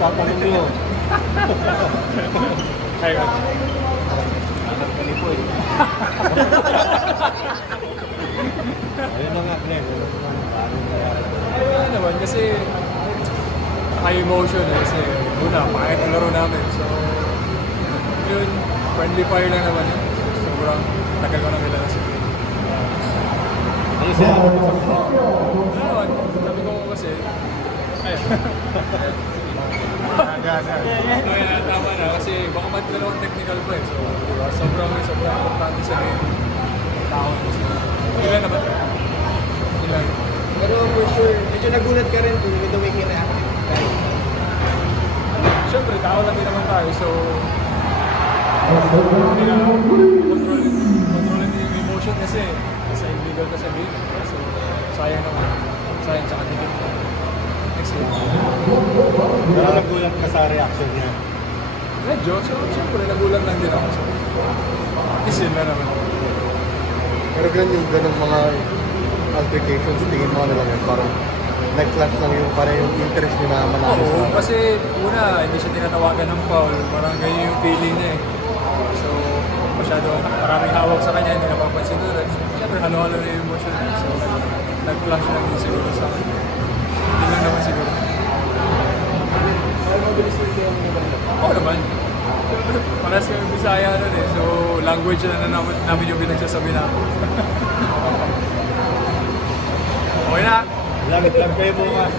tatanong nyo. Ayun. Anak ka ni Poy. Ayun na nga, Glenn. Ayun naman, kasi high emotion eh. Kasi una, pangit ang laro namin. So, yun, friendly fire lang naman yun. Sobrang tagal ko na kilala si Glenn. Ano siya? Ano naman, sabi ko kasi, ayun. Ayun, tama na. Kasi baka magdalawang technical pa eh. So, diba, sobrang importante sa game. Tao kasi. Ilan naman? Ilan? Pero for sure, medyo nagulat ka rin with the way he reacted. Siyempre, tao lang din naman tayo. So, hindi na controlin yung emotion kasi illegal ka sa game. So, sayang naman. Sayang tsaka tigil ka. Next game. Pero nagulat ka sa reaction niya. Medyo. So, siyempre, nagulat lang din ako. So, isin na naman. Pero ganun mga altercations, tingin mo ano lang yun, parang nag-clash lang yung parang yung interest niya na manalo. Oo, kasi una, hindi siya tinatawagan ng foul. Parang ganyan yung feeling niya eh. So, masyado maraming hawak sa kanya, hindi napapansin doon. Siyempre, halo-halo na yung emotion. So, nag-clash lang din siguro sa akin. Hindi lang naman siguro. Ay, mabilis rin din yung ganda. Oo naman. Paras kami Bisaya nun eh. So, language na namin yung pinagsasabi namin. Okay na. Lamit lang kayo bukas.